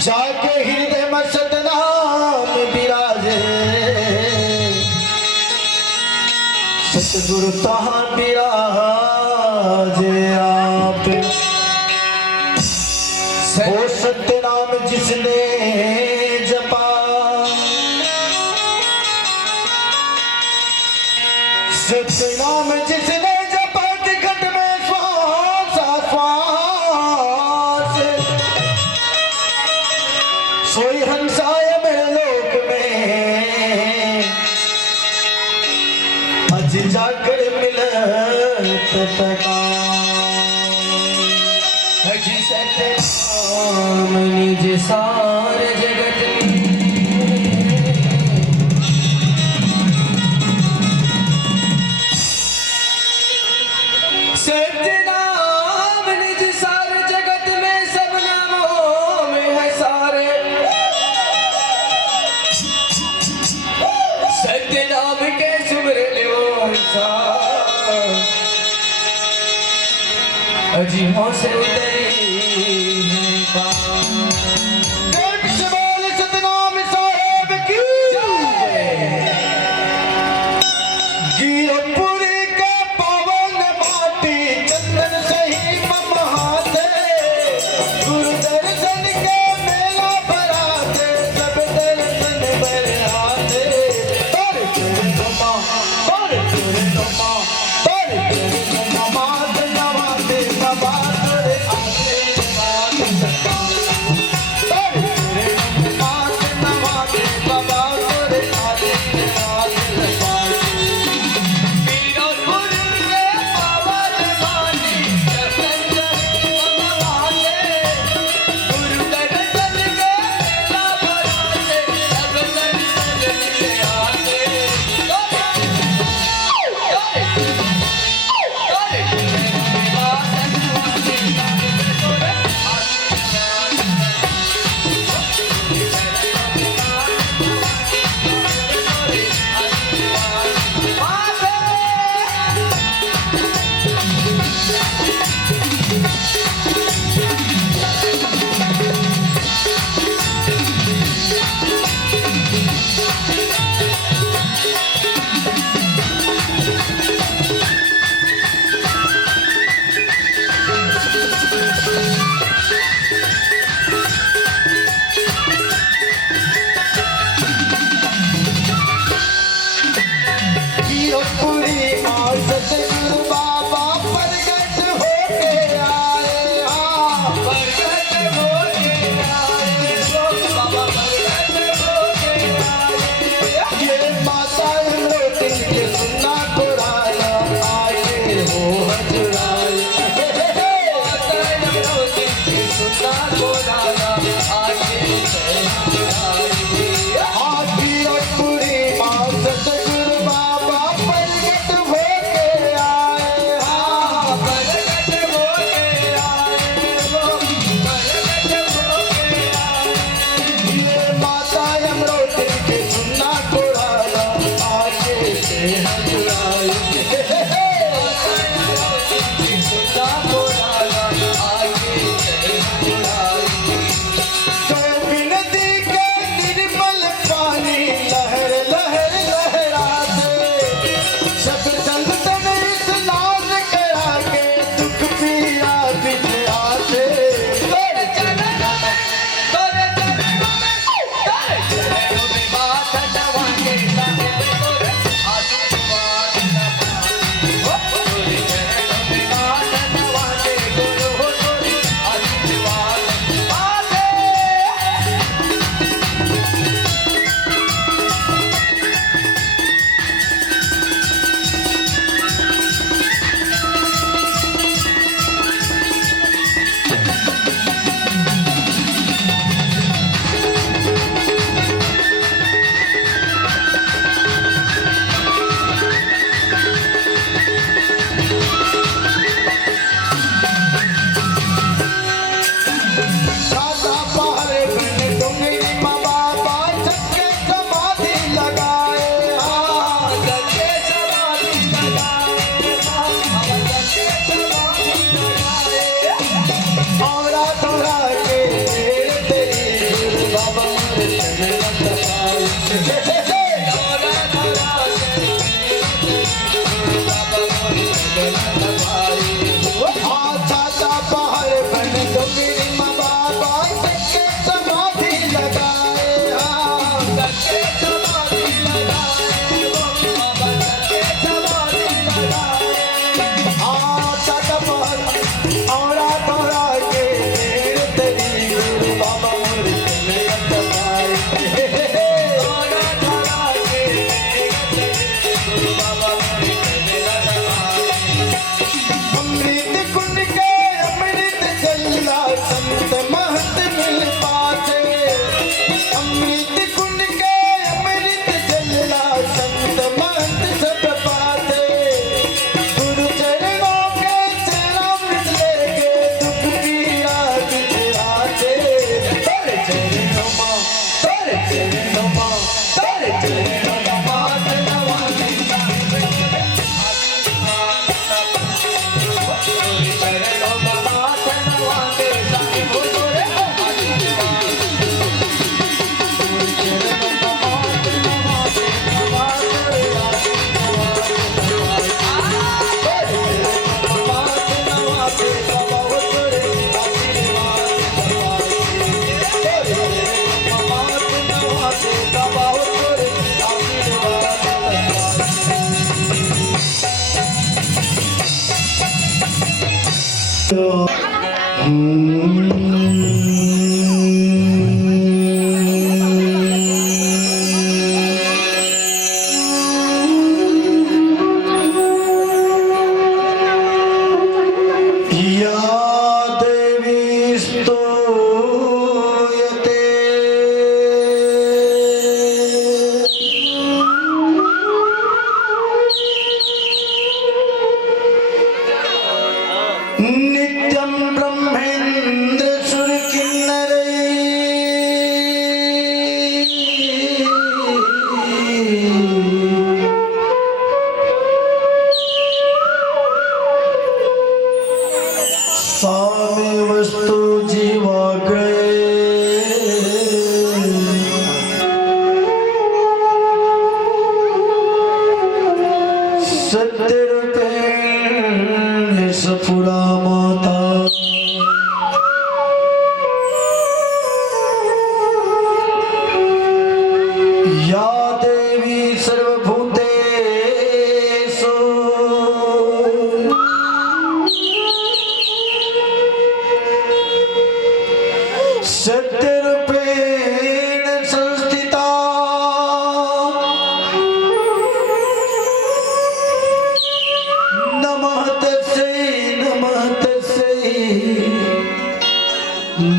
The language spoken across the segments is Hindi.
जाके हृदय में सतनाम विराजे, सतगुरु तहाँ विराजे आप। वो सत्य नाम जिसने जपा, सत्य नाम जिसने जपा, टिकट में श्वास श्वास, सोई हंसाय मेरे लोक में, अज जाकर मिलत तका। हजी सत्य नाम निज सार जगत में, सत्य नाम निज सार जगत में, सब नामों में है सारे। सत्य नाम के सुमर लो अजी से उतरी सतनाम साहेब की गिरपुरी के पवन माटी, चंदन सही मम हाथे, गुरु दर्शन के मेला बराते, सब दर्शन बराते। पर तेरे नमा, पर तेरे नमा, पर तेरे नमा, नवाते नवा तेरे आते। नित्यं ब्रह्मेन्द्र सुर किन्नरै सामे वस्तु जीवाग्रये सत्यरूपेण सपुरा माता या देवी सर्वभूतेषु सत्यरूपेण संस्थिता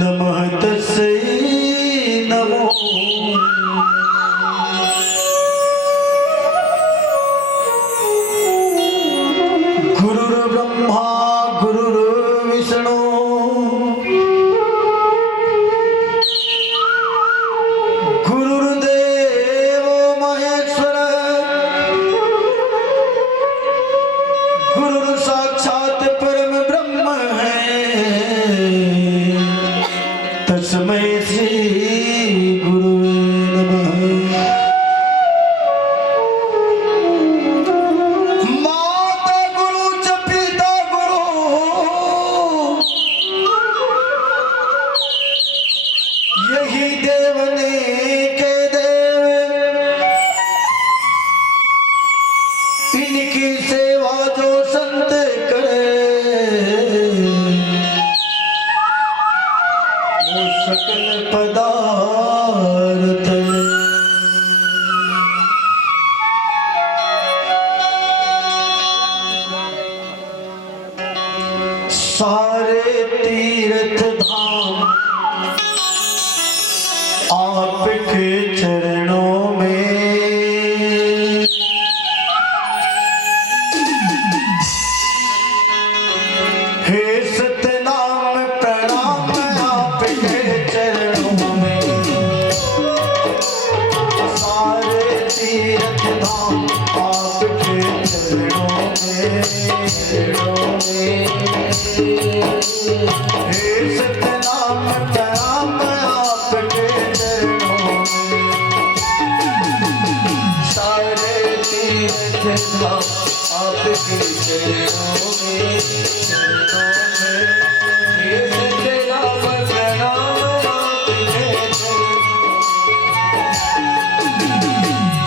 नमः तस्यै नमो गुरुर्ब्रह्मा गुरुर्विष्णु गुरुर्देवो महेश्वर गुरु साक्षात परम ब्रह्म है तस्मै श्री गुरुवे नमः। माता गुरु च पिता गुरु यही देवने के देव इनकी सेवा जो संत करे वो सकल पदार्थ सारे तीर्थ धाम आपके चरणों में हे सतनाम प्रणाम आपके चरणों में सारे तीर्थ धाम आपके चरणों में हे सतनाम प्रणाम आपके चरणों में सारे तीर्थ धाम आपके चरणों में हे सतनाम प्रणाम आपके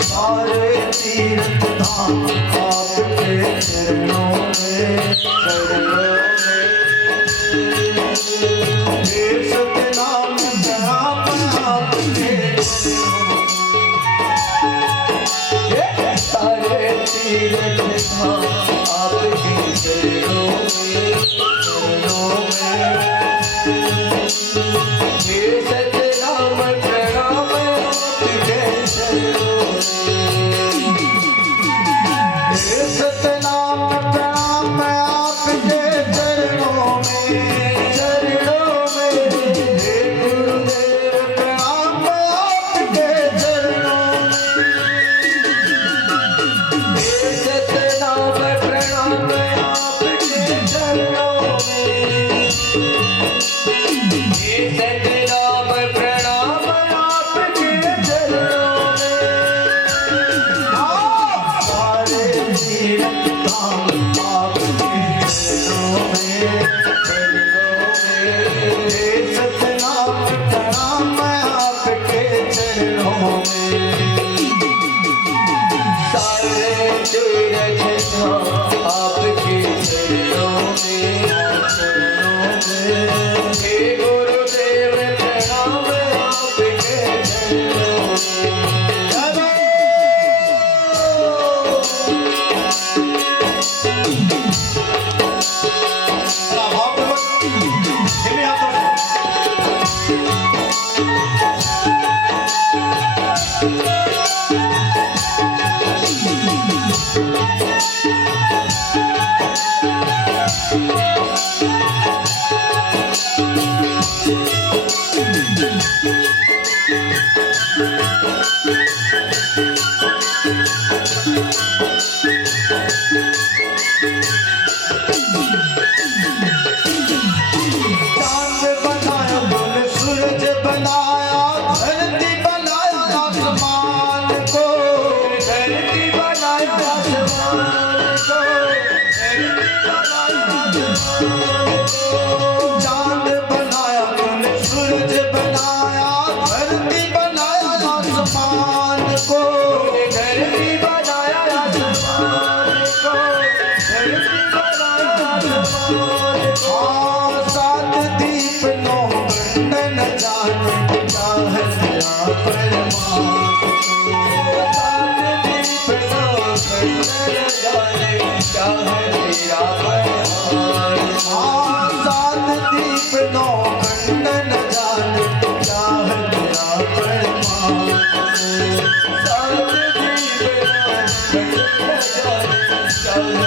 सारे तीर्थ धाम आपके चरणों में हे सतनाम प्रणाम आपके सारे तीर्थ धाम आपके चरणों में हे सतनाम प्रणाम आपके चरणों हे सतनाम प्रणाम आपके चरणों में हे गुरुदेव प्रणाम आपके चरणों हे सतनाम प्रणाम आपके चरणों में हे सतनाम प्रणाम आपके चरणों में सारे तीर्थ धाम आपके चरणों में हे सतनाम प्रणाम आपके चरणों में सारे तीर्थ धाम आपके चरणों में हे गुरुदेव प्रणाम आपके चरणों में चांद बनाया तूने सूरज बनाया धरती बनाया आसमान को धरती बनाया आसमान को धरती बनाया आसमान को चांद बनाया तूने सूरज बनाया धरती बनाया आसमान को धरती बनाया आसमान को धरती बनाया आसमान को सात दीप नौ खंडन जाने क्या है तेरा परमात्मा सात दीप नौ खंडन जाने क्या है तेरा परमान सात दीप नौ खंडन जाने क्या है तेरा परमात्मा सात दीप नौ खंडन जाने क्या है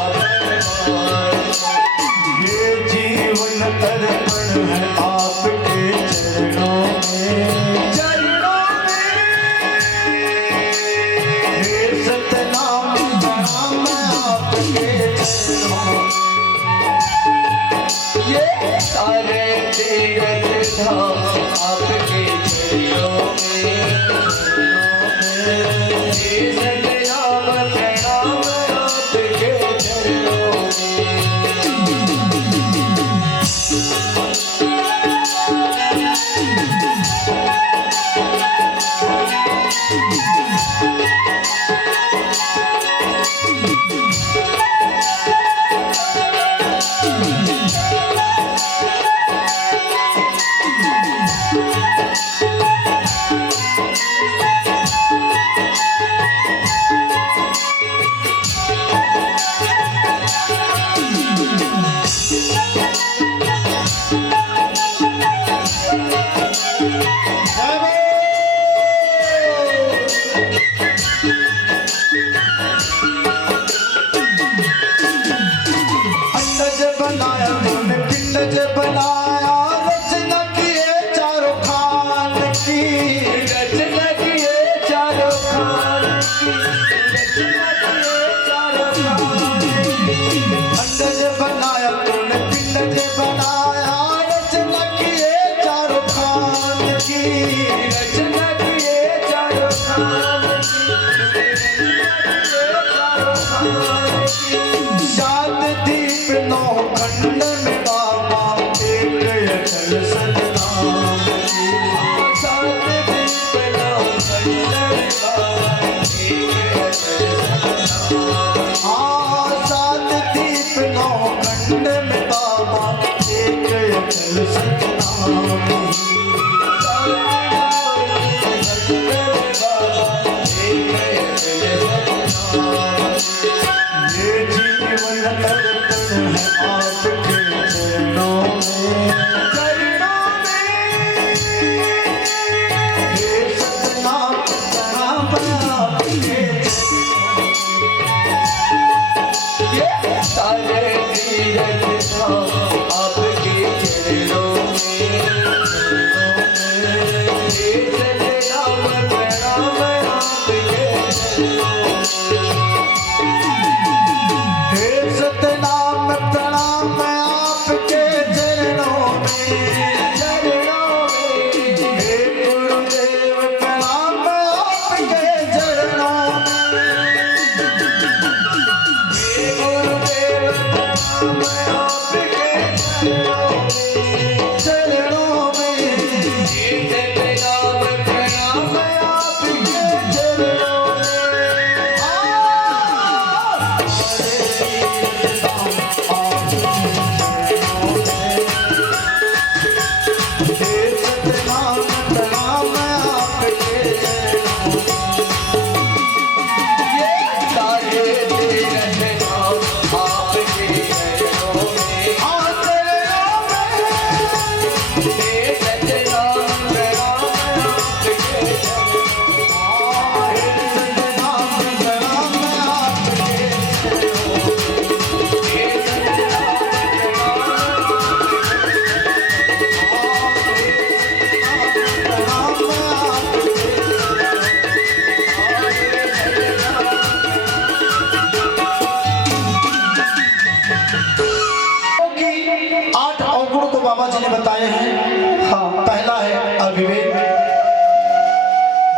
तेरा परमान ये जीवन तर्पण है आपके चरणों में चरणों में हे सतनाम प्रणाम आपके चरणों सारे तीरथ आपके चरणों में हे सतनाम प्रणाम आपके चरणों हे सतनाम प्रणाम आपके चरणों में हे गुरुदेव प्रणाम आपके चरणों में हे गुरुदेव प्रणाम आपके चरणों में हे सतनाम प्रणाम आपके चरणों सारे तीरथ आपके चरणों में हे सतनाम प्रणाम आपके चरणों हे सतनाम आठ अवगुण को बाबा जी ने बताए हैं। हाँ, पहला है अविवेक,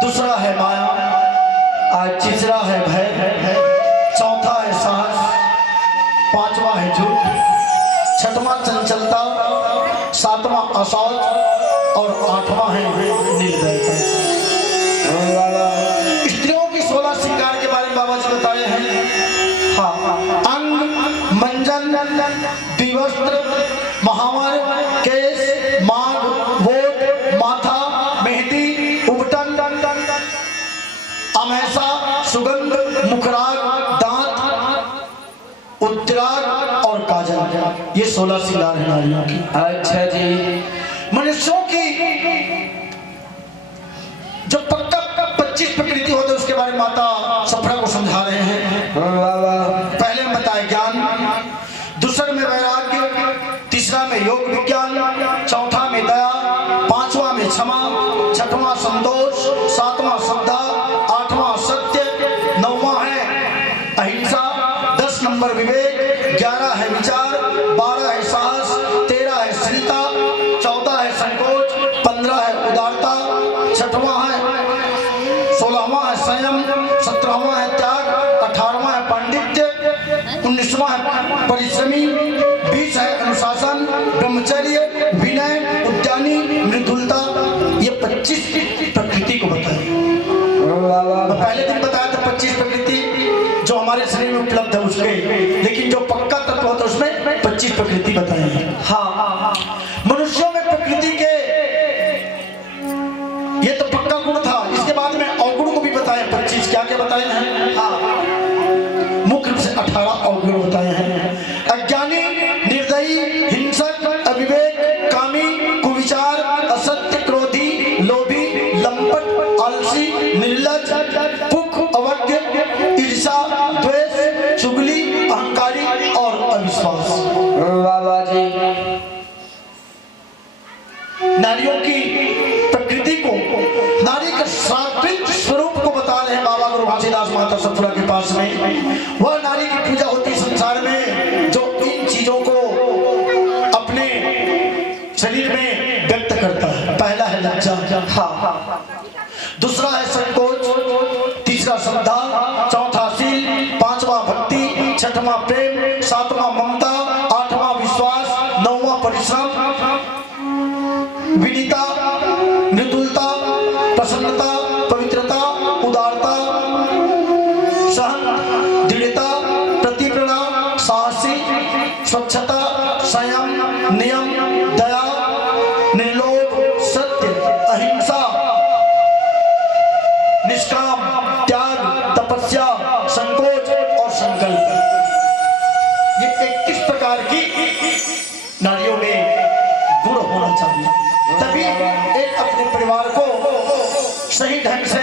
दूसरा है माया, तीसरा है भय, चौथा है साहस, पांचवा है झूठ, छठवां चंचलता, सातवां असौच और आठवां है निर्दयता। स्त्रियों की 16 श्रृंगार के बारे में बाबा जी बताए हैं। हाँ, अंग मंजन, दिवस्त्र, महावर, केस, मांग, वोट, माथा, मेहंदी, उबटन, अमैसा, सुगंध, मुखराग, दांत, उत्तराग और काजल। ये 16 श्रृंगार है नारियों की। अच्छा जी। मनुष्यों की जो पक्का 25 प्रकृति होते हैं उसके बारे में माता सफरा को समझा रहे हैं। पहले में बताया ज्ञान, दूसरे में वैराग्य, तीसरा में योग विज्ञान, चौथा में दया, पांचवा में क्षमा, छठवां संतोष, सातवां श्रद्धा, आठवां सत्य, नौवां है अहिंसा, 10 नंबर विवेक, 11 है विचार, 12 है साहस, 13 है शीलता, 14 है संकोच, 15 है उदारता, छठवां है 16वां है संयम, 17वां है त्याग, 18वां है पांडित्य, 19वां है परिश्रमी, 20 है अनुशासन, ब्रह्मचर्य, विनय, उद्यानी, मृदुलता। ये 25 प्रकृति को बताया। पहले दिन बताया था 25 प्रकृति जो हमारे शरीर में उपलब्ध है उसके, लेकिन जो पक्का तत्व होता है उसमें 25 प्रकृति बताई है। हाँ, मनुष्यों में प्रकृति के ये तो पक्का गुण था। इसके बाद में अवगुण को भी बताया 25। क्या क्या बताए हैं? हाँ, मुख्य रूप से 18 अवगुण बताए हैं। अज्ञानी, निर्दयी, हिंसक, अविवेक, कामी, कुविचार, असत्य, क्रोधी, लोभी, लंपट, आलसी, निर्लज, पुख, अवज्ञ, ईर्षा, द्वेष, चुगली, अहंकारी और अविश्वास। बाबा जी। नारियों की प्रकृति को, नारी के सात्विक स्वरूप को बता रहे हैं बाबा गुरु घासीदास माता सतपुरा के पास में। वह नारी की पूजा होती संसार में जो इन चीजों को अपने शरीर में व्यक्त करता है। पहला है लज्जा, दूसरा है संकोच, तीसरा श्रद्धा, चौथा शील, पांचवा भक्ति, छठवां प्रेम, सातवां ममता, आठवां विश्वास, नौवां परिश्रम, विनीता, मृदुलता, प्रसन्नता, पवित्रता, उदारता, सहन, दृढ़ता, प्रतिप्रणा, साहसी, स्वच्छता, संयम, नियम, दया, निर्लोभ, सत्य, अहिंसा, निष्काम, त्याग, तपस्या, संकोच और संकल्प। ये 31 प्रकार की नारियों में गुण होना चाहिए, तभी एक अपने परिवार को सही ढंग से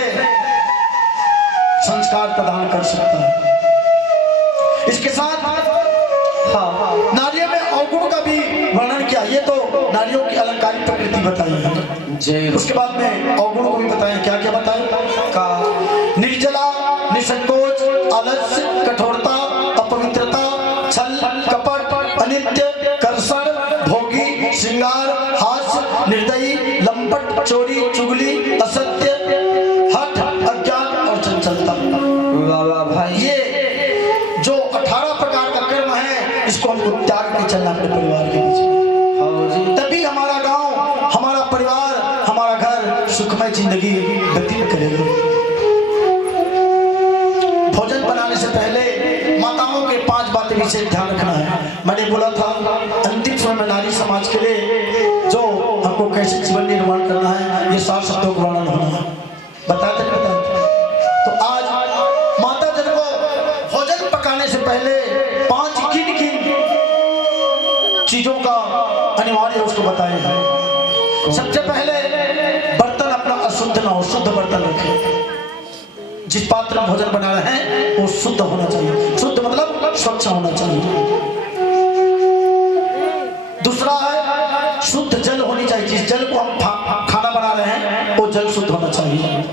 संस्कार प्रदान कर सकता है। इसके साथ हाँ, नारियों में अवगुण का भी वर्णन किया। ये तो नारियों की अलंकारिक प्रकृति बताई है, उसके बाद में अवगुण को भी बताएं। क्या क्या बताएं? का निर्जला, निसंकोच, आलस्य, कठोरता, अपवित्रता, छल, कपट, अनित्य, कर्षण, भोगी, श्रृंगार, हास्य, निर्दयी, लंपट, चोरी, चुगली, असत्य, हठ, अज्ञान और चंचलता। वाह भाई, ये जो 18 प्रकार का कर्म है, इसको हमको त्याग के चलना अपने परिवार के पीछे, तभी हमारा गांव, हमारा परिवार, हमारा घर सुखमय जिंदगी व्यतीत करेगा। भोजन बनाने से पहले माताओं के 5 बातें विशेष ध्यान रखना है। मैंने बोला था अंतिम समय में नारी समाज के लिए जो हमको कैसे जीवन निर्माण करना है, ये 7 शब्दों का वर्णन होना है। बताते तो आज माता जन को भोजन पकाने से पहले 5 किन चीजों का अनिवार्य उसको बताए हैं। सबसे पहले बर्तन अपना अशुद्ध ना हो, शुद्ध बर्तन रखें। जिस पात्र में भोजन बना रहे हैं वो शुद्ध होना चाहिए। शुद्ध मतलब स्वच्छ होना चाहिए। दूसरा है शुद्ध जल होनी चाहिए। जिस जल को हम खाना बना रहे हैं वो जल शुद्ध होना चाहिए।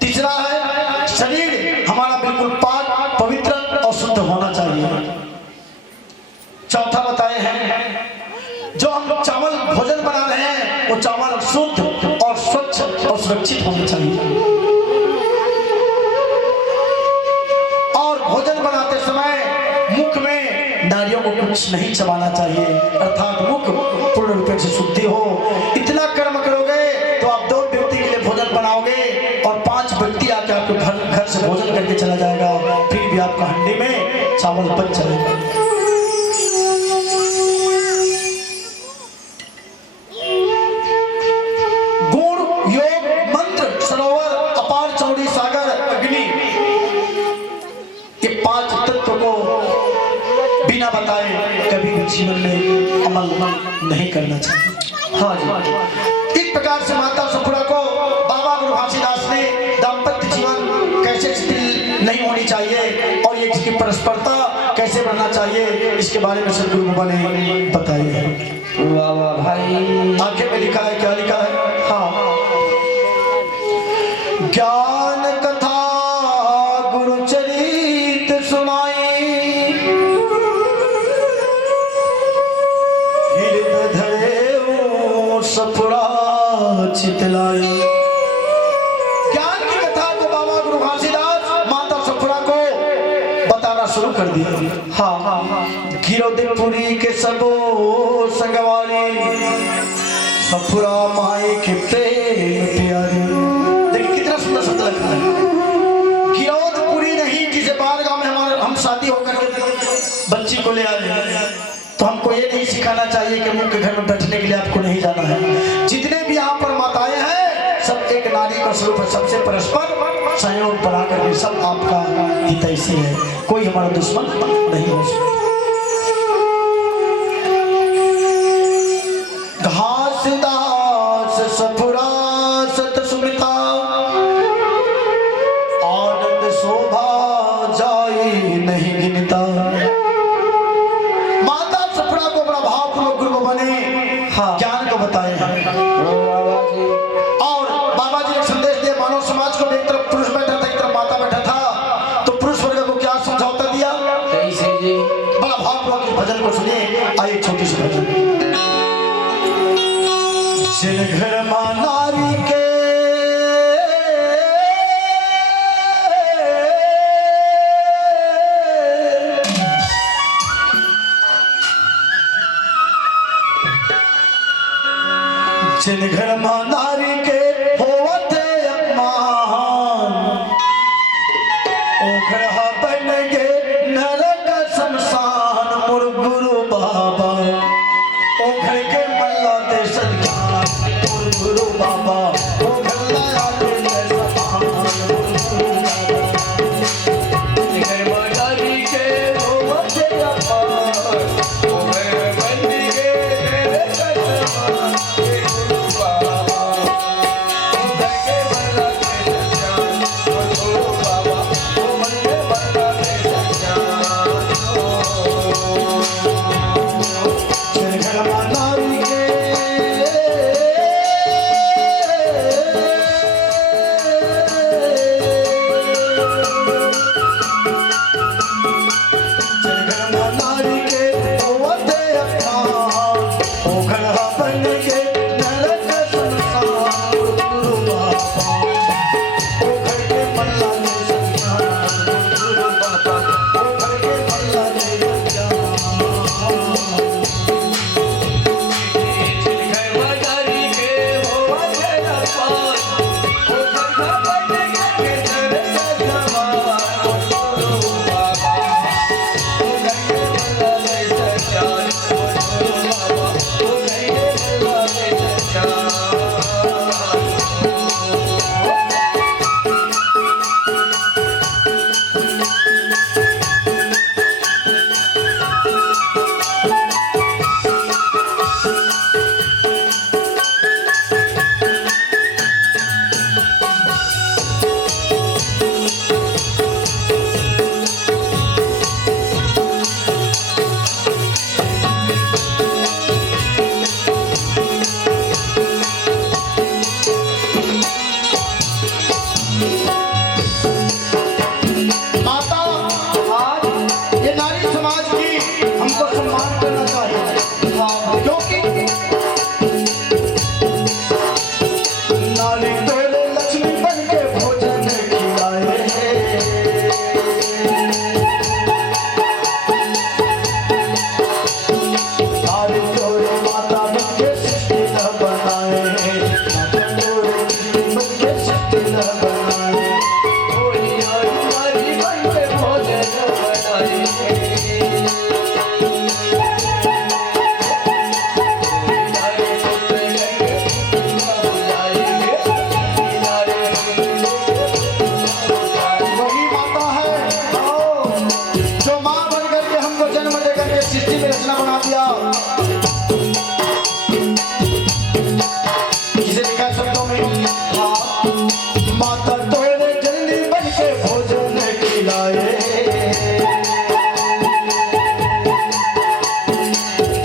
तीसरा है शरीर हमारा बिल्कुल पाक, पवित्र और शुद्ध होना चाहिए। चौथा बताए हैं जो हम चावल भोजन बना रहे हैं वो चावल शुद्ध और स्वच्छ और सुरक्षित होना चाहिए। और भोजन बनाते समय मुख में नारियों को कुछ नहीं चबाना चाहिए, अर्थात मुख पूर्ण रूप से शुद्धि हो। इतना कर्म करोगे तो आप 2 व्यक्ति के लिए भोजन बनाओगे और 5 व्यक्ति आके आपके घर से भोजन करके चला जाएगा, फिर भी आपका हंडी में चावल बच जाएगा। गुण, योग, मंत्र, सरोवर, अपार, चौड़ी, सागर, अग्नि, ये 5 तत्व को बिना बताए कभी भी जीवन में अमल नहीं करना चाहिए। हाँ जी, इस प्रकार से माता सफुरा को बाबा गुरु घासीदास ने दाम्पत्य जीवन कैसे शिथिल नहीं होनी चाहिए और ये इसकी परस्परता कैसे बढ़ना चाहिए, इसके बारे में सदगुरु बाबा ने बताया है। वाह वाह भाई, आगे में लिखा है, क्या लिखा है? हाँ, ज्ञान कथा गुरु चरित सुनाई, हृदय धरे सफुरा चितलाई। ज्ञान की कथा को बाबा गुरु घासीदास माता सफुरा को बताना शुरू कर दिया। हाँ हाँ हाँ, गिरोदपुरी के सबो संगवारी, सफुरा माई के प्रेम प्यारी। देखिए कितना सुंदर शब्द लिखा है। गिरोदपुरी नहीं, जिसे बाहर गांव में हम शादी होकर के बच्ची को ले आए तो हमको ये नहीं सिखाना चाहिए कि मुख्य घर में बैठने के लिए आपको नहीं जाना है। जितने भी यहाँ पर माताएं हैं सब एक नारी का स्वरूप है, सबसे परस्पर सहयोग बना करके सब आपका हितैषी है, कोई हमारा दुश्मन नहीं हो सकता। घासीदास सफुरा सत सुमिता, आनंद शोभा जाई नहीं गिनता। माता सफुरा को बड़ा भावपूर्वक गुरु बाबा ने ज्ञान को बताए हैं। और बाबा जी ने संदेश दिया, मानव समाज को एक तरफ पुरुष बैठा था, एक तरफ माता बैठा था, तो पुरुष वर्ग को क्या समझौता दिया? कैसे जी? बड़ा भावपूर्वक इस भजन को सुनिए। आइए छोटी सी भजन। जिन घर मां नारी के जिन घर मां नारी के होवत अपमान, ओ घर बन गे नरक शमशान। मोर गुरु बाबा ओ घर के मल्ला दे सज्ञान, मोर गुरु बाबा ओ घर लाया दे समान। घर मां नारी के होवत अपमान, सृष्टि में रचना बना दिया, जिसे लिखा है शब्दों में, माता तोरे जननी बन के भोजन खिलाए,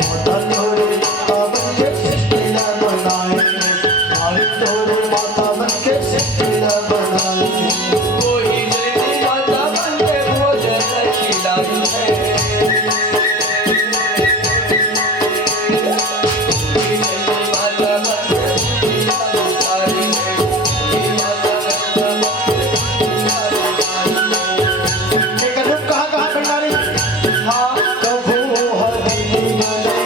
माता तोरे माता बन के सृष्टि बनाए, हमारी तोरे माता बन के सृष्टि बनाए। कोई जननी माता बन के भोजन खिलाई है, कोई जननी माता बन के खिलाई है, कोई माता बन के लेकिन रूप कहाँ भंडारी, हाँ कभू हरी मने,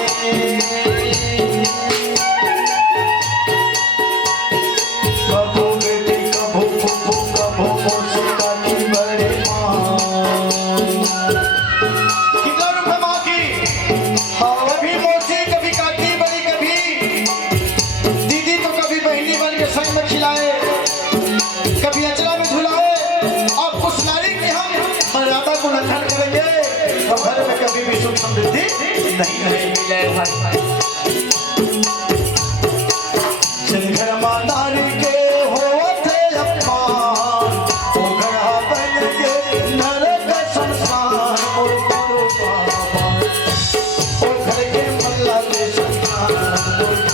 कभू बेटी कभू फूफू कभू मौसी काकी बड़े माँ। कितना रूप है माँ की, हाँ कभी मौसी कभी काकी बड़ी कभी दीदी तो कभी बहनी बन के संग में खिलाए, कभी अचला में झुलाए। अब उस नारी की हम मर्यादा को उल्लंघन करेंगे और घर में कभी भी सुख समृद्धि नहीं रहेगी। मिले भाई जिन घर मां नारी के होते अपमान, वो घर बन के नरक संसार। ओ बाबा, ओ घर के मल्ला के संसार,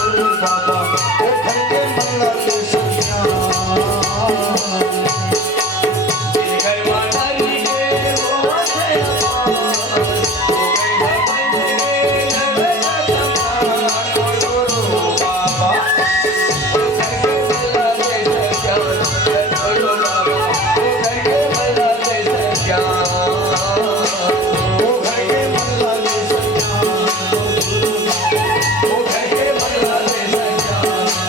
ओ बाबा, ओ घर के मल्ला के संसार। घर माता री के होते अपार, ओ घर बन के नरक संसार। ओ बाबा, ओ घर के मल्ला के संसार। ओ बाबा, ओ घर के मल्ला के संसार। ओ घर के मल्ला के संसार, ओ घर के मल्ला के संसार।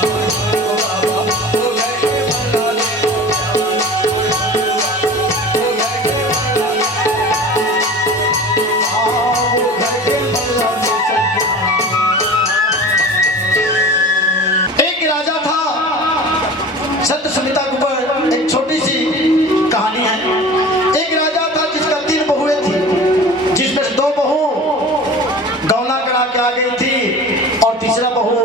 ओ बाबा, ओ घर के मल्ला के संसार। ओ घर के मल्ला वो घर के मल्ला के संसार। एक राजा था, संत समिता के ऊपर एक छोटी सी कहानी है। एक राजा था जिसका 3 बहुएं थी, जिसमें से 2 बहू गौना करा के आ गई थी और तीसरा बहू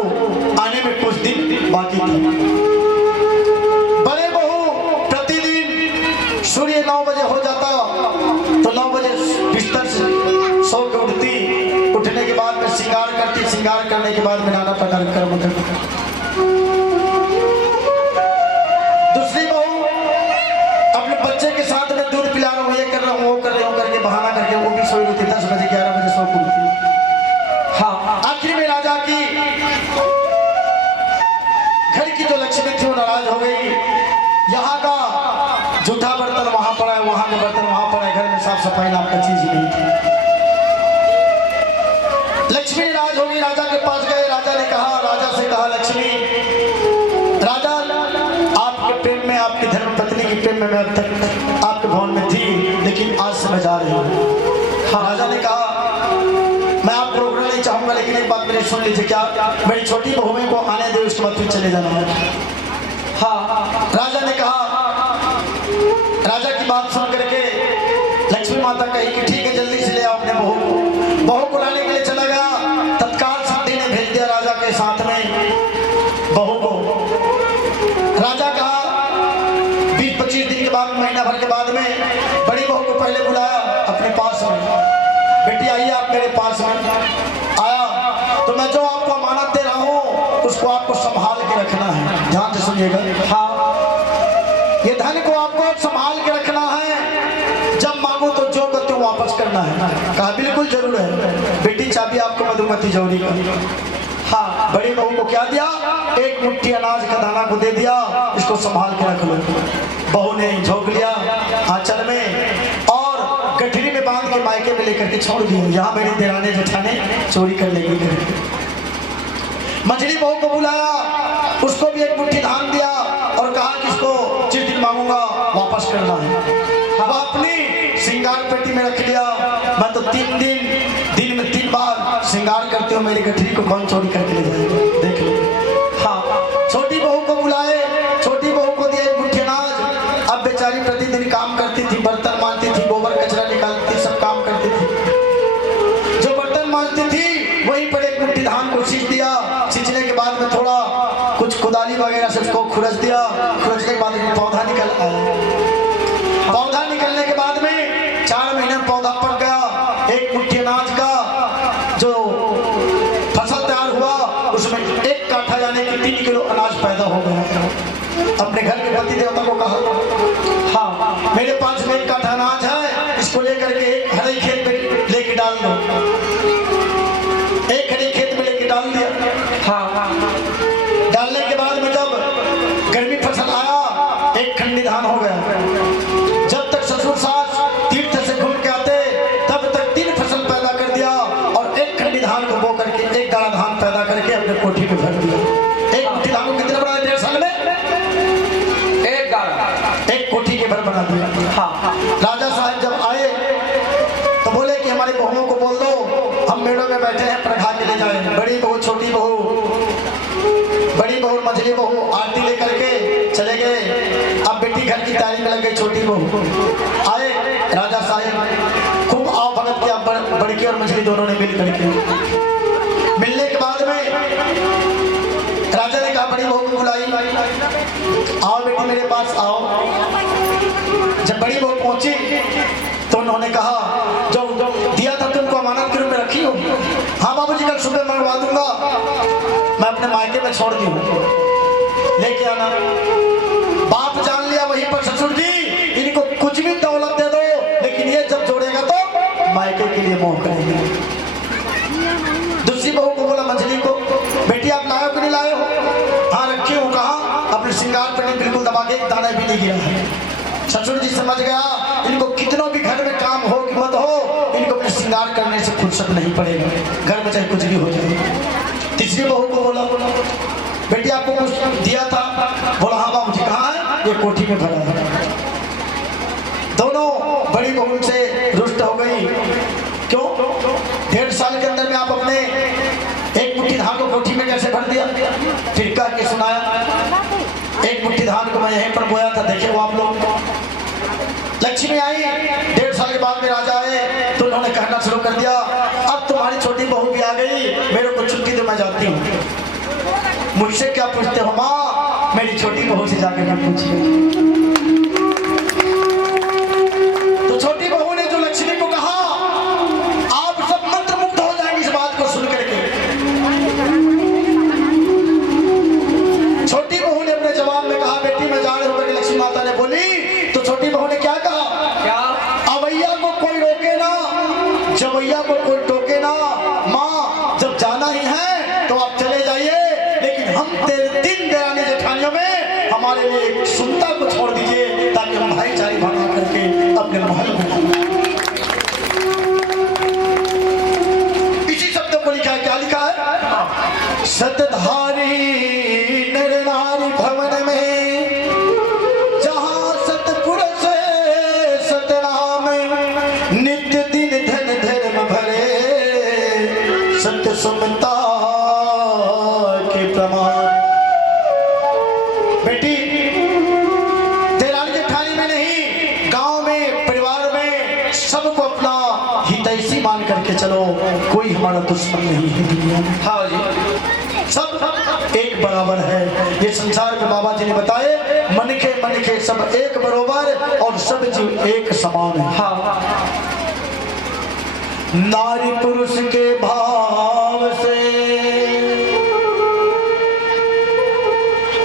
आने में कुछ दिन बाकी थी। बड़े बहू प्रतिदिन सूर्य 9 बजे हो जाता तो 9 बजे बिस्तर से सो के उठती, उठने के बाद में श्रृंगार करती, श्रृंगार करने के बाद में नाना प्रकार के कर्म करती। दूसरी बहू अपने बच्चे के साथ में दूध पिला रहा हूँ, ये कर रहा हूँ, वो कर रहा हूँ करके बहाना करके वो भी सोई होती, 10 बजे 11 बजे सो के उठती। हाँ, आखिर में राजा की घर की जो लक्ष्मी थी वो नाराज हो गई। यहाँ का जूठा बर्तन वहां पड़ा है, वहां का बर्तन वहां पड़ा है, घर में साफ सफाई नाम का चीज ही नहीं थी। लक्ष्मी नाराज हो गई, राजा के पास गए। राजा ने कहा, राजा से कहा, लक्ष्मी राजा आपके प्रेम में, आपकी धर्म पत्नी के प्रेम में मैं अब तक आपके भवन में थी, लेकिन आज से मैं जा रही हूँ। हाँ, राजा ने कहा मैं आपको रोकना नहीं चाहूंगा, लेकिन एक बात मेरी सुन लीजिए, क्या मेरी छोटी बहू को आने दे, उसके बाद फिर चले जाना है। हाँ, राजा ने कहा। राजा की बात सुन करके लक्ष्मी माता कही कि ठीक है, जल्दी से ले आओ अपने बहू को। बहू को लाने के लिए चला गया। तत्काल सती ने भेज दिया राजा के साथ में बहू को। राजा कहा 20-25 दिन के बाद, महीना भर के बाद में बड़ी बहू को पहले बुलाया अपने पास में, बेटी आइए आप मेरे पास में। आया तो मैं जो आपको अमानत दे रहा हूँ उसको आपको संभाल के रखना है, ध्यान से सुनिएगा। हाँ, ये धन को आपको संभाल के रखना है, जब मांगो तो जो करते हो वापस करना है। कहा बिल्कुल जरूर है बेटी, चाबी आपको मधुमती जौहरी का। हाँ, बड़ी बहू को क्या दिया, एक मुट्ठी अनाज का दाना को दे दिया, इसको संभाल के रख लो। बहू ने झोंक लिया आंचल में और गठरी में बांध के मायके में लेकर के छोड़ दिया। यहाँ मेरे देराने जेठाने चोरी कर लेंगे। मझली बहू को बुलाया, उसको भी एक मुट्ठी धान दिया और कहा कि इसको जिस दिन मांगूंगा वापस करना है। अब अपनी श्रृंगार पेटी में रख लिया। मैं तो 3 दिन में 3 बार श्रृंगार करते हो, मेरी गठरी को कौन चोरी करके ले जाएगा, देख लो। हाँ, छोटी बहू को बुलाए, छोटी बहू को दिया एक मुट्ठी अनाज। अब बेचारी प्रतिदिन काम करती थी, बर्तन मांजती थी, गोबर कचरा निकालती थी, सब काम करती थी। जो बर्तन वहीं पर एक मुट्ठी धान को सींच दिया। सींचने के बाद में थोड़ा कुछ कुदाली वगैरह से उसको खुरच दिया। खुरचने के बाद में पौधा निकल आया। पौधा निकलने के बाद में 4 महीने में पौधा पक गया। एक मुट्ठी अनाज का जो फसल तैयार हुआ, उसमें 1 काठा यानी कि 3 किलो अनाज पैदा हो गया। अपने घर के पति देवता को कहा, हाँ मेरे पास में 1 काठा अनाज है, इसको लेकर के एक हरे खेत में लेके डाल दो। एक हरे खेत में लेके डाल दिया। हाँ डालने के बाद में जब गर्मी फसल आया, एक खंडी धान हो गया। जब तक ससुर सास तीर्थ से घूम के आते तब तक 3 फसल पैदा कर दिया और एक खंडी धान को बो करके 1 गाड़ा धान पैदा करके अपने कोठी में भर दिया। एक मुट्ठी धान को कितना बना 1.5 साल में? 1 गाड़ा, 1 कोठी के भर बना दिया। हाँ राजा साहब जब आए तो बोले कि हमारी बहुओं को बोल दो, हम मेड़ों में बैठे हैं, प्रखा के ले जाए। बड़ी बहू, छोटी बहू, बड़ी बहू, मझली बहू आरती लेकर के चले गए। अब बेटी घर की तैयारी में लग गई। छोटी बहू आए, राजा साहब खूब आओ भगत किया, बड़की और मझली दोनों ने मिल करके। मिलने के बाद में राजा ने कहा बड़ी बहू को बुलाई, आओ बेटी मेरे पास आओ। जब बड़ी बहू पहुंची तो उन्होंने कहा जो दिया था तुमको अमानत के रूप में रखी हो? हाँ बाबूजी, कल सुबह मंगवा दूंगा, मैं अपने मायके में छोड़ दी हूँ, लेके आना। बाप जान लिया वहीं पर, ससुर जी इनको कुछ भी दौलत दे दो, लेकिन ये जब जोड़ेगा तो मायके के लिए मोह करेगा। दूसरी बहू को बोला, मंझली को, बेटी आप लाए हो कि नहीं लाए हो? हाँ रखी हूँ। कहा? अपने श्रृंगार पर बिल्कुल दबा के, एक दाना भी नहीं गिरा है। ससुर जी समझ गया इनको कितनों भी घर में काम हो कि मत हो, इनको अपने श्रृंगार करने से फुर्सत नहीं पड़ेगा, घर में चाहे कुछ भी हो जाए। तीसरी बहू को बोला, बेटी आपको कुछ दिया था? बोला हाँ बाबूजी। कहाँ है? ये कोठी में भरा है। दोनों बड़ी बहू से रुष्ट हो गई। क्यों? 1.5 साल के अंदर में आप अपने 1 मुट्ठी धान को कोठी में कैसे भर दिया? फिर कह के सुनाया, 1 मुट्ठी धान को मैं यहीं पर बोया था, देखे वो आप लोग। लक्ष्मी आई, 1.5 साल के बाद में राजा आए तो उन्होंने कहना शुरू कर दिया, अब तुम्हारी छोटी बहू भी आ गई, मेरे को छुट्टी दो, मैं जाती हूँ। मुझसे क्या पूछते हो माँ? मेरी छोटी बहू से जाकर मैं पूछिए। तो छोटी बहू ने जो लक्ष्मी को कहा, आप सब मंत्रमुग्ध हो जाएंगे इस बात को सुन करके। छोटी बहू ने अपने जवाब में कहा, बेटी मैं जान रही हूँ। लक्ष्मी माता ने बोली तो छोटी बहू ने क्या कहा? क्या? अवैया को कोई रोके ना, जवैया को कोई टोके ना। माँ जब जाना ही है तो आप चले जाइए, लेकिन हम 3 देरानी जेठानियों में हमारे लिए एक सुनता को छोड़ दीजिए, ताकि हम भाईचारे बना करके अपने महल में। इसी शब्द को लिखा है। क्या लिखा है? सतधारी नर नारी भवन में, जहाँ सतपुरुष सतनाम, नित्य दिन धन धर्म भरे, सत्य समता के प्रमाण। बेटी देरानी जेठानी में नहीं, गांव में, परिवार में सबको अपना हितैषी मान करके चलो, कोई हमारा दुश्मन नहीं है दुनिया में। हाँ जी, सब एक बराबर है। ये संसार में बाबा जी ने बताए, मन के सब एक बराबर और सब जीव एक समान है। हाँ, नारी पुरुष के भाव से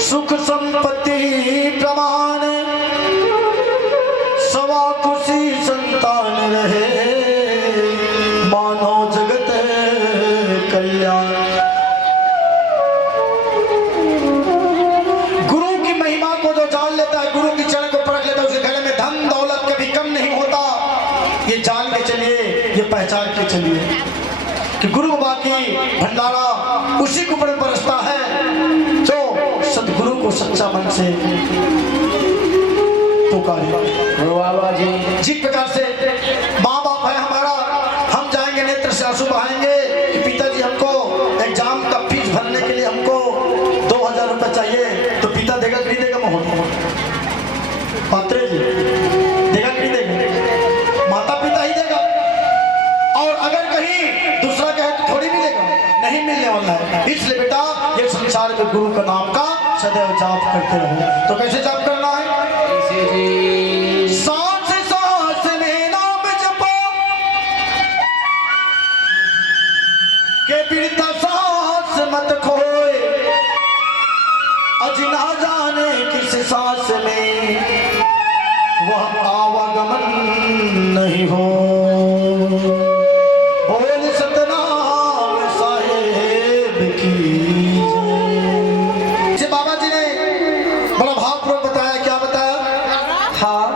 सुख संपत्ति प्रमाण, सवा खुशी संतान रहे, मानो जगत कल्याण। गुरु की महिमा को जो जान लेता है, गुरु की चरण को परख लेता है, उसके घर में धन दौलत कभी कम नहीं होता। ये जान के चलिए, ये पहचान के चलिए कि गुरु बाबा की भंडारा उसी को बरसता है जो सदगुरु को सच्चा मन से पुकारे। बाबा जी जिस प्रकार से माँ बाप है हमारा, हम जाएंगे नेत्र से आंसू बहाएंगे कि पिताजी हमको एग्जाम का फीस भरने के लिए हमको 2000 रुपए चाहिए, तो पिता देगा कि नहीं देगा? मोहन पात्रे जी देगा कि नहीं देगा? माता पिता ही देगा। और अगर कहीं दूसरा कहे तो थोड़ी भी देगा। वाला है। इसलिए बेटा ये संसार में गुरु का नाम का सदैव जाप करते रहो। तो कैसे जाप करना है? कैसे जी? सांस सांस में नाम जपो के बिरता सांस मत खोए, अज ना जाने किस सांस में वह आवागमन नहीं हो। बोल सतनाम साहेब की जय। जे बाबा जी ने बड़ा भावपूर्वक बताया। क्या बताया? हाँ।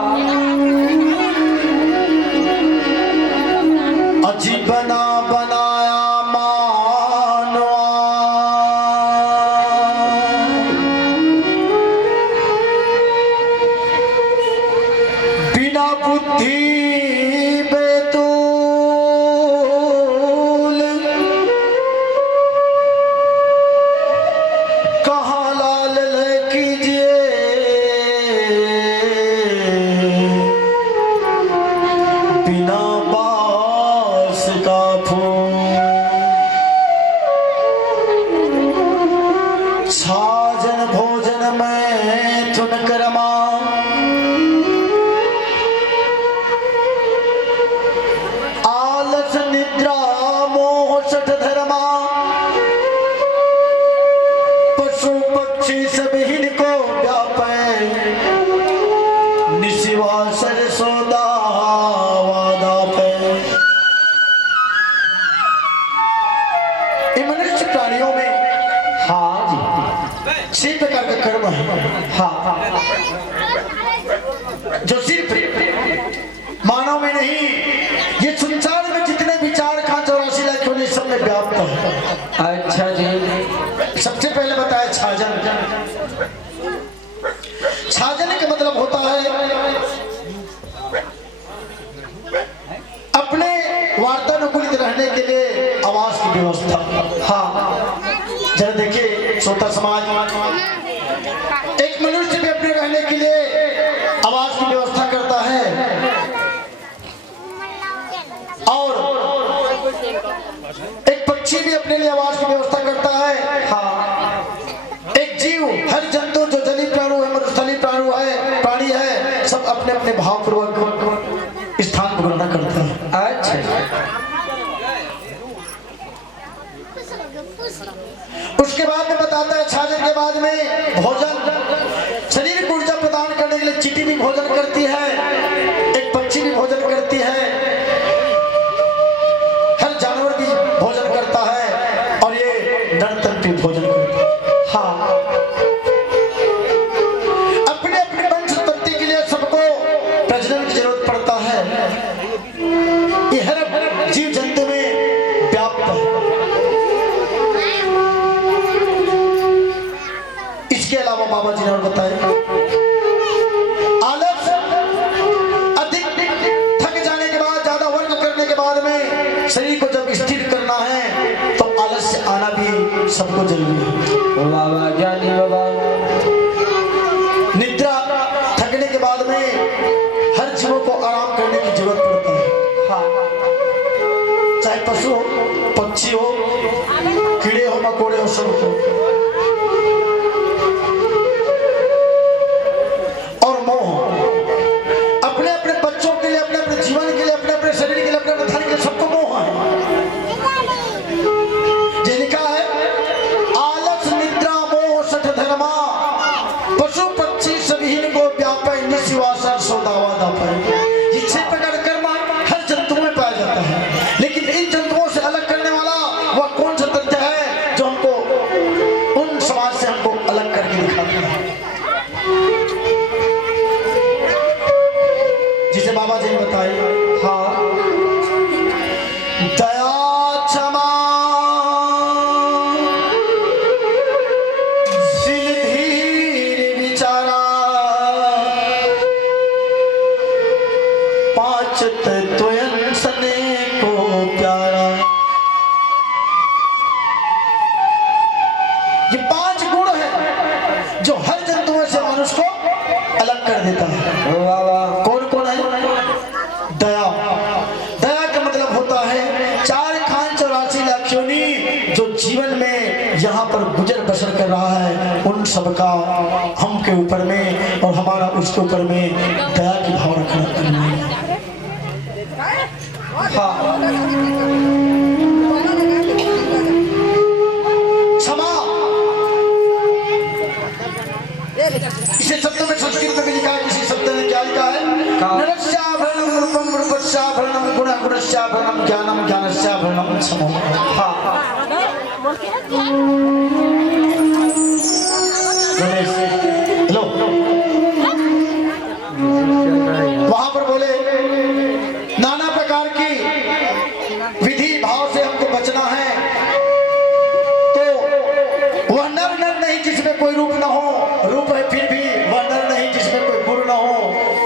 अजीब बना बनाया मानवा, बिना बुद्धि बेतुल, कहाँ लाल ले कीजिए बिना बास का फूल। साजन भोजन में थुन करमा, आलस निद्रा मोह सठ धर्मा, पशु पक्षी सभी को व्यापे, निशिवासर सोदा वादा पे। ये मनुष्य प्राणियों में हाँ जी। 6 प्रकार का कर्म है। हाँ। जो सिर्फ मानव में नहीं, ये संसार में जितने विचार खां 84 लाख होने सब में व्याप्त है। अच्छा जी। सबसे पहले बताया छाजन। छाजन का मतलब होता है अपने वार्तानुकूलित रहने के लिए आवास की व्यवस्था। हाँ। जरा देखिए छोटा समाज, एक मनुष्य भी अपने रहने के लिए आवास की व्यवस्था करता है, और एक पक्षी भी अपने लिए आवास की व्यवस्था करता है। हाँ। एक जीव, हर जंतु जो जलीय प्राणु है, मरुस्थलीय प्राणु है, प्राणी है, सब अपने अपने भावपूर्वक स्थान को ग्रहण करते हैं। अच्छा जी। उसके बाद में बताता है छाजन के बाद में भोजन, शरीर को ऊर्जा प्रदान करने के लिए चींटी भी भोजन करती है, एक पक्षी भी भोजन करती है, हर जानवर भी भोजन करता है, और ये नरतन भी भोजन करता है। हाँ। अपने अपने वंश उत्पत्ति के लिए सबको प्रजनन की जरूरत पड़ता है। ये हर जीव जंतु में व्याप्त है। इसके अलावा बाबा जी ने और बताया, आलस अधिक थक जाने के बाद, ज्यादा वर्क करने के बाद में शरीर को जब स्थिर करना है तो आलस्य आना भी सबको जरूरी है। बाबा ज्ञानी बाबा। निद्रा थकने के बाद में हर जीवों को आराम करने की जरूरत पड़ती है। हाँ। चाहे पशु हो, पक्षी हो, कीड़े हो, मकोड़े हो, सबको। और मोह अपने अपने बच्चों के लिए, अपने अपने जीवन के लिए, अपने अपने शरीर के लिए, अपने अपने धन के लिए, सबको मोह है। ये लिखा है, आलस निद्रा मोह सठ धर्मा, पशु पक्षी सभी को व्यापे, निशिवासर सोदावा दापे। ये 6 प्रकार का कर्म हर जंतु में पाया जाता है, लेकिन इन जंतुओं से अलग करने वाला वह कौन सा तथ्य है जो हमको यहाँ पर गुजर बसर कर रहा है, उन सबका हम के ऊपर में और हमारा उसके ऊपर में दया की भाव रखना। क्षमा इसे शब्द में संस्कृत में लिखा है, किसी शब्द में क्या लिखा है? नरस्याभरणं रूपं रूपस्याभरणं गुणगुणस्याभरणं ज्ञानं ज्ञानस्याभरणं क्षमा। हेलो, वहां पर बोले नाना प्रकार की विधि भाव से हमको बचना है, तो वह नर नर नहीं जिसमें कोई रूप ना हो, रूप है फिर भी वह नर नहीं जिसमें कोई गुण ना हो,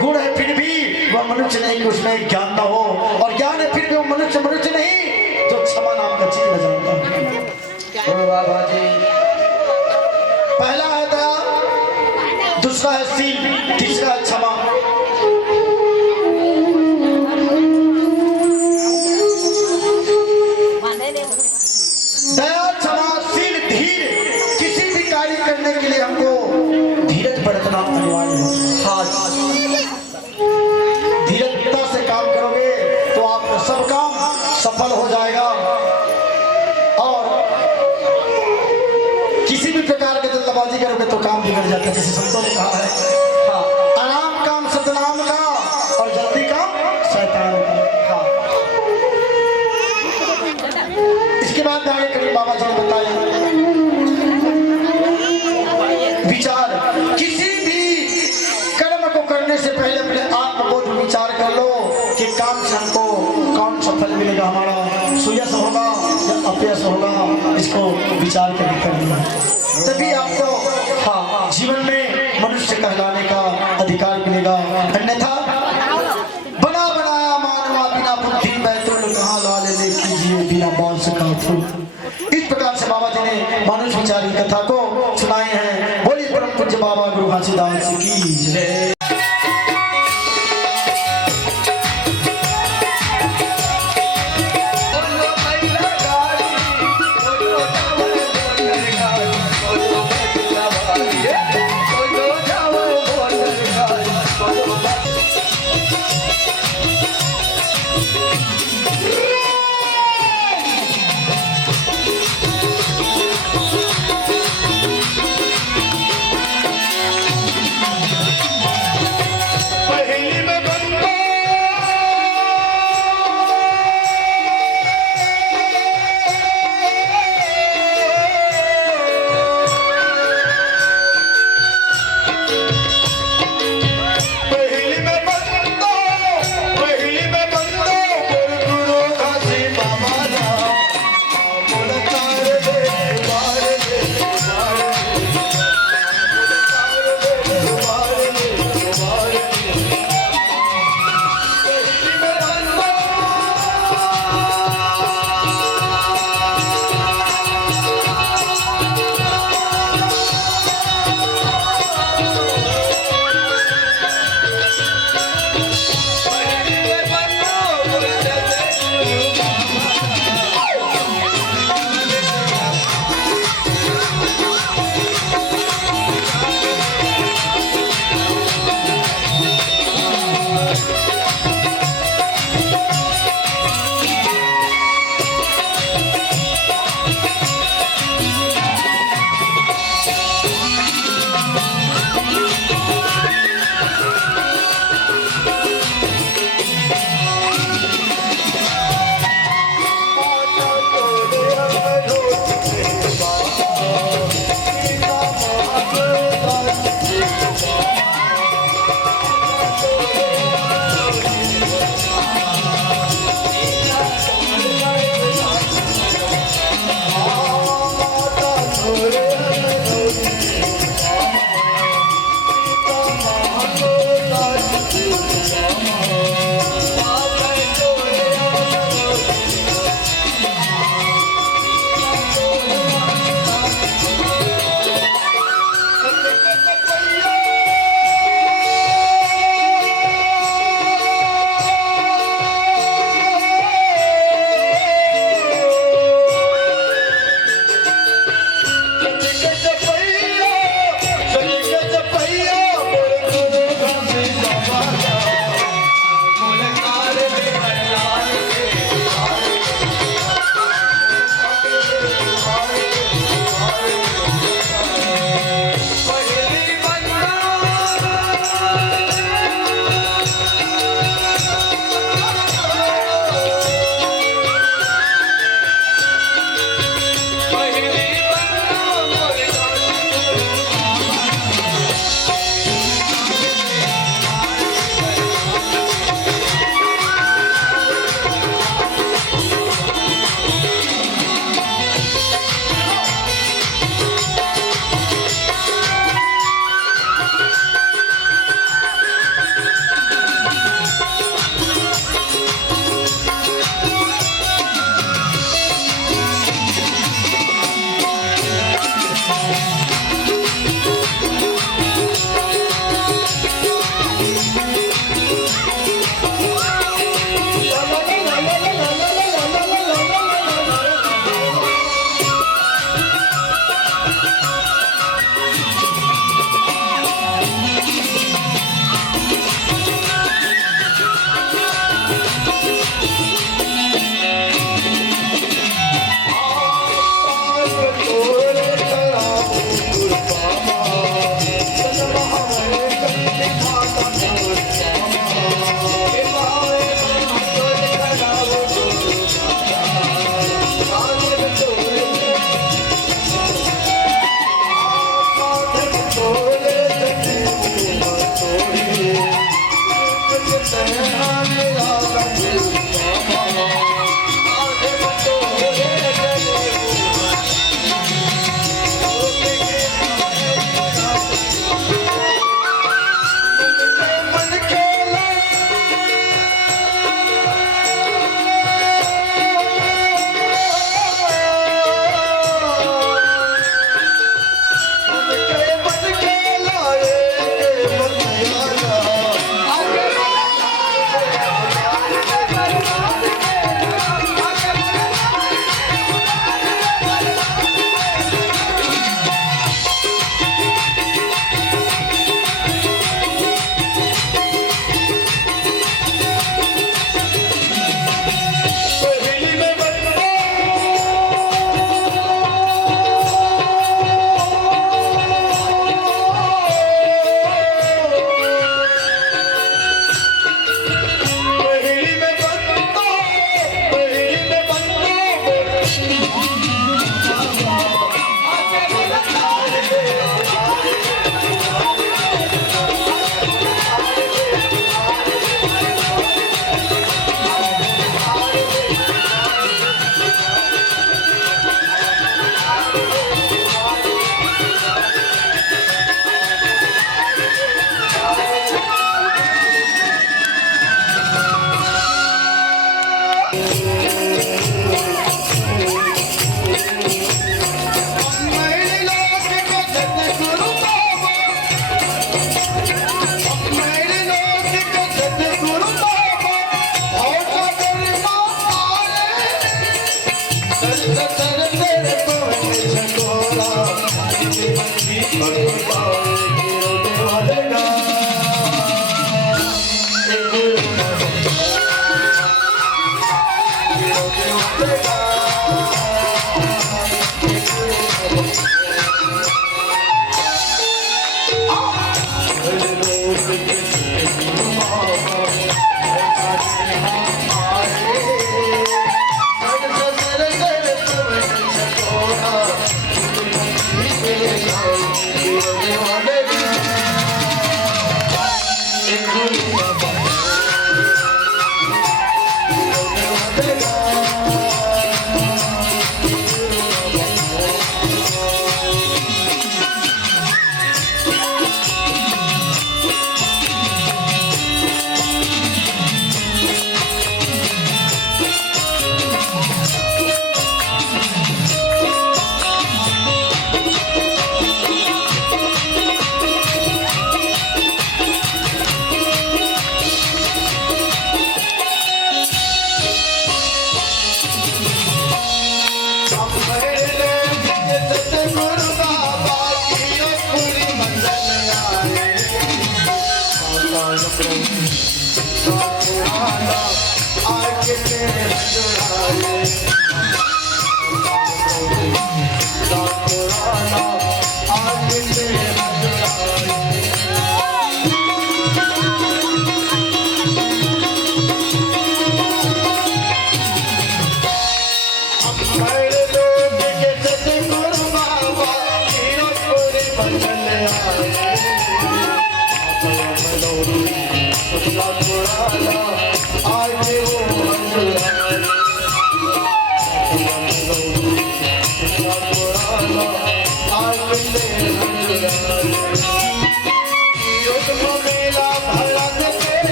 गुण है फिर भी वह मनुष्य नहीं कि उसमें ज्ञान ना हो, और ज्ञान है फिर भी वह मनुष्य मनुष्य नहीं जो क्षमा नाम का चीज न जानता। बाबा जी पहला है दया, दूसरा है सील, तीसरा है क्षमा। दया, क्षमा, शील, धीर, किसी भी कार्य करने के लिए हमको धीरज बरतना अनिवार्य है। हाँ, धीरजता से काम करोगे तो आपका सब काम सफल हो जाएगा, और किसी भी प्रकार के जल्दबाजी करोगे तो काम बिगड़ जाता है, जैसे संतों ने कहा है। हाँ, आराम काम सतनाम का और जल्दी काम शैतान का। हाँ। इसके बाद आगे करीब बाबा जी ने बताया विचार, किसी भी कर्म को करने से पहले अपने आत्मबोध विचार कर लो कि काम से हमको कौन सफल मिलेगा, हमारा सुयश होगा या अपयश होगा, इसको विचार करके करना, तभी आपको हाँ जीवन में मनुष्य कहलाने का अधिकार मिलेगा। अन्यथा बना बनाया मानवा बिना बुद्धि बैतुल कहाँ लाले ले कीजिए बिना बांस का फूल। इस प्रकार से बाबा जी ने मानुष विचार की कथा को सुनाए हैं। बोलिए परम पूज्य बाबा गुरु घासीदास की जय। तेरे पवन झकोरा पंछी पर उड़ाए गिरा